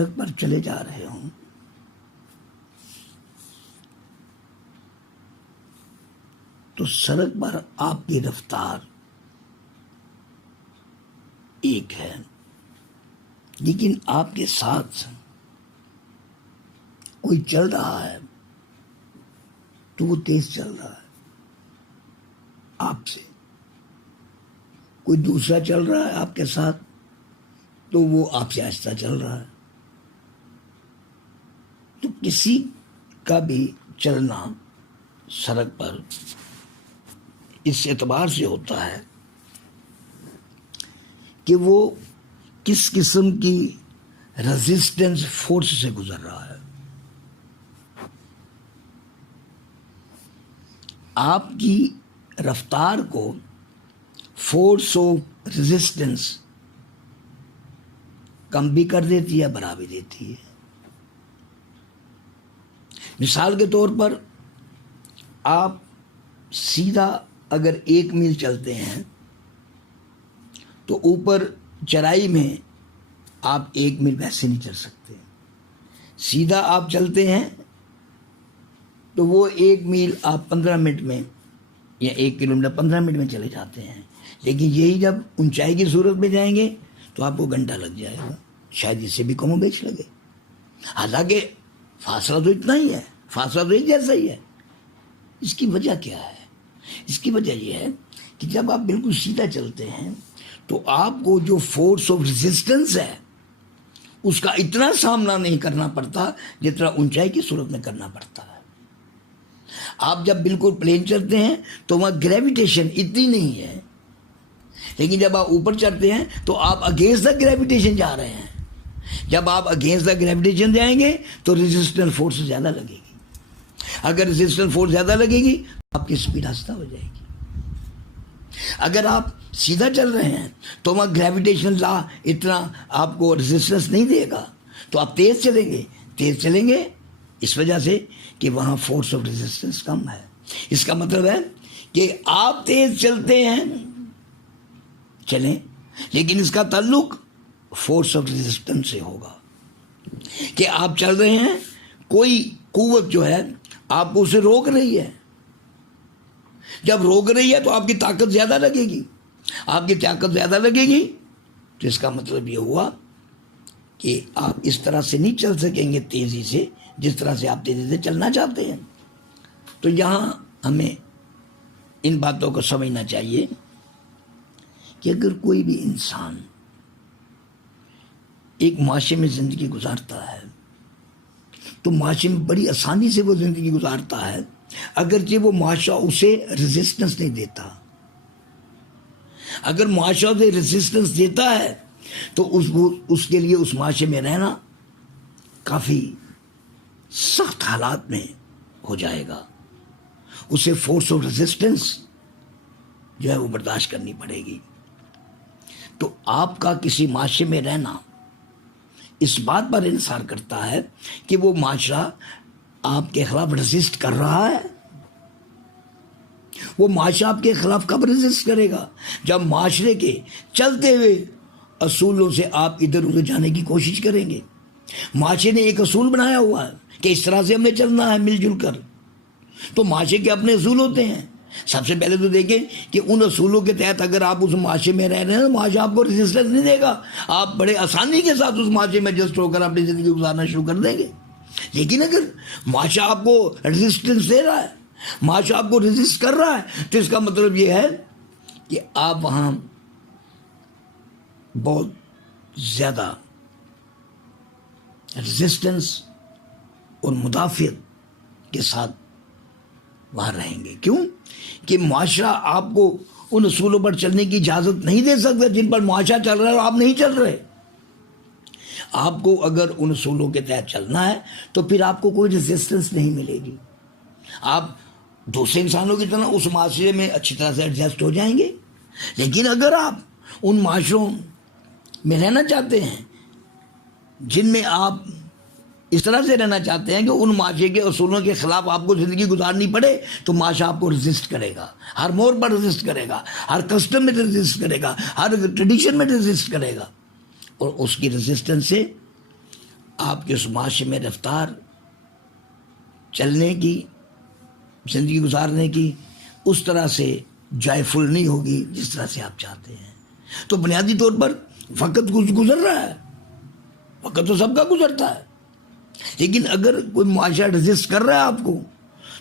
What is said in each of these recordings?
سڑک پر چلے جا رہے ہوں تو سڑک پر آپ کی رفتار ایک ہے، لیکن آپ کے ساتھ کوئی چل رہا ہے تو وہ تیز چل رہا ہے آپ سے، کوئی دوسرا چل رہا ہے آپ کے ساتھ تو وہ آپ سے آہستہ چل رہا ہے. تو کسی کا بھی چلنا سڑک پر اس اعتبار سے ہوتا ہے کہ وہ کس قسم کی ریزسٹنس فورس سے گزر رہا ہے. آپ کی رفتار کو فورس آف ریزسٹنس کم بھی کر دیتی ہے، بڑھا بھی دیتی ہے. مثال کے طور پر آپ سیدھا اگر 1 میل چلتے ہیں تو اوپر چرائی میں آپ 1 میل ویسے نہیں چل سکتے. سیدھا آپ چلتے ہیں تو وہ 1 میل آپ 15 منٹ میں یا 1 کلومیٹر 15 منٹ میں چلے جاتے ہیں، لیکن یہی جب اونچائی کی صورت میں جائیں گے تو آپ کو گھنٹہ لگ جائے گا، شاید اس سے بھی کم و بیش لگے. حالانکہ فاصلہ تو اتنا ہی ہے، فاصلہ تو ایک جیسا ہی ہے. اس کی وجہ کیا ہے؟ اس کی وجہ یہ ہے کہ جب آپ بالکل سیدھا چلتے ہیں تو آپ کو جو فورس آف ریزسٹنس ہے اس کا اتنا سامنا نہیں کرنا پڑتا جتنا اونچائی کی صورت میں کرنا پڑتا ہے. آپ جب بالکل پلین چلتے ہیں تو وہاں گریویٹیشن اتنی نہیں ہے، لیکن جب آپ اوپر چڑھتے ہیں تو آپ اگینسٹ دا گریویٹیشن جا رہے ہیں. جب آپ اگینسٹ دا گریویٹیشن جائیں گے تو ریزسٹنس فورس زیادہ لگے گی. اگر ریزسٹنس فورس زیادہ لگے گی آپ کی اسپیڈ آہستہ ہو جائے گی. اگر آپ سیدھا چل رہے ہیں تو وہاں گریویٹیشن لا اتنا آپ کو ریزسٹنس نہیں دے گا، تو آپ تیز چلیں گے اس وجہ سے کہ وہاں فورس آف ریزسٹنس کم ہے. اس کا مطلب ہے کہ آپ تیز چلتے ہیں چلیں، لیکن اس کا تعلق فورس آف ریزسٹنس سے ہوگا کہ آپ چل رہے ہیں، کوئی قوت جو ہے آپ کو اسے روک رہی ہے. جب روک رہی ہے تو آپ کی طاقت زیادہ لگے گی. آپ کی طاقت زیادہ لگے گی تو اس کا مطلب یہ ہوا کہ آپ اس طرح سے نہیں چل سکیں گے تیزی سے جس طرح سے آپ تیزی سے چلنا چاہتے ہیں. تو یہاں ہمیں ان باتوں کو سمجھنا چاہیے کہ اگر کوئی بھی انسان ایک معاشرے میں زندگی گزارتا ہے تو معاشرے میں بڑی آسانی سے وہ زندگی گزارتا ہے، اگرچہ وہ معاشرہ اسے ریزسٹنس نہیں دیتا. اگر معاشرہ اسے ریزسٹنس دیتا ہے تو اس کے لیے اس معاشرے میں رہنا کافی سخت حالات میں ہو جائے گا. اسے فورس آف ریزسٹنس جو ہے وہ برداشت کرنی پڑے گی. تو آپ کا کسی معاشرے میں رہنا اس بات پر انحصار کرتا ہے کہ وہ معاشرہ آپ کے خلاف ریزسٹ کر رہا ہے. وہ معاشرہ آپ کے خلاف کب ریزسٹ کرے گا؟ جب معاشرے کے چلتے ہوئے اصولوں سے آپ ادھر ادھر جانے کی کوشش کریں گے. معاشرے نے ایک اصول بنایا ہوا ہے کہ اس طرح سے ہم نے چلنا ہے مل جل کر. تو معاشرے کے اپنے اصول ہوتے ہیں. سب سے پہلے تو دیکھیں کہ ان اصولوں کے تحت اگر آپ اس معاشرے میں رہ رہے ہیں تو معاشرہ آپ کو ریزسٹنس نہیں دے گا. آپ بڑے آسانی کے ساتھ اس معاشرے میں ایڈجسٹ ہو کر اپنی زندگی گزارنا شروع کر دیں گے. لیکن اگر معاشرہ آپ کو ریزسٹنس دے رہا ہے، معاشرہ آپ کو ریزسٹ کر رہا ہے، تو اس کا مطلب یہ ہے کہ آپ وہاں بہت زیادہ ریزسٹنس اور مدافعت کے ساتھ وہاں رہیں گے. کیوں کہ معاشرہ آپ کو ان اصولوں پر چلنے کی اجازت نہیں دے سکتا جن پر معاشرہ چل رہا ہے اور آپ نہیں چل رہے. آپ کو اگر ان اصولوں کے تحت چلنا ہے تو پھر آپ کو کوئی ریزسٹنس نہیں ملے گی. آپ دوسرے انسانوں کی طرح اس معاشرے میں اچھی طرح سے ایڈجسٹ ہو جائیں گے. لیکن اگر آپ ان معاشروں میں رہنا چاہتے ہیں جن میں آپ اس طرح سے رہنا چاہتے ہیں کہ ان معاشرے کے اصولوں کے خلاف آپ کو زندگی گزارنی پڑے، تو معاشرہ آپ کو ریزسٹ کرے گا، ہر موڑ پر ریزسٹ کرے گا، ہر کسٹم میں ریزسٹ کرے گا، ہر ٹریڈیشن میں ریزسٹ کرے گا. اور اس کی ریزسٹنس سے آپ کے اس معاشرے میں رفتار چلنے کی، زندگی گزارنے کی اس طرح سے جوائے فل نہیں ہوگی جس طرح سے آپ چاہتے ہیں۔ تو بنیادی طور پر وقت کچھ گزر رہا ہے، وقت تو سب کا گزرتا ہے، لیکن اگر کوئی معاشرہ رجسٹ کر رہا ہے آپ کو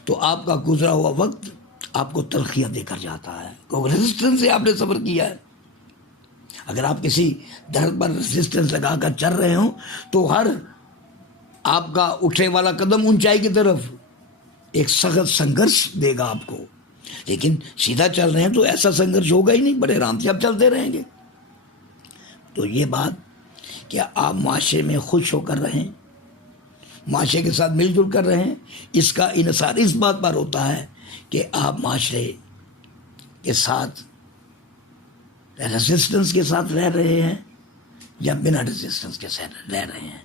تو آپ کا گزرا ہوا وقت آپ کو تلخیاں دے کر جاتا ہے، کیونکہ ریزسٹنس سے آپ نے صبر کیا ہے۔ اگر آپ کسی درد پر ریزسٹنس لگا کر چل رہے ہوں تو ہر آپ کا اٹھنے والا قدم اونچائی کی طرف ایک سخت سنگھرش دے گا آپ کو، لیکن سیدھا چل رہے ہیں تو ایسا سنگھرش ہوگا ہی نہیں، بڑے آرام سے آپ چلتے رہیں گے۔ تو یہ بات کہ آپ معاشرے میں خوش ہو کر رہیں، معاشرے کے ساتھ مل جل کر رہیں، اس کا انحصار اس بات پر ہوتا ہے کہ آپ معاشرے کے ساتھ ریزسٹنس کے ساتھ رہ رہے ہیں یا بنا ریزسٹنس کے ساتھ رہ رہے ہیں۔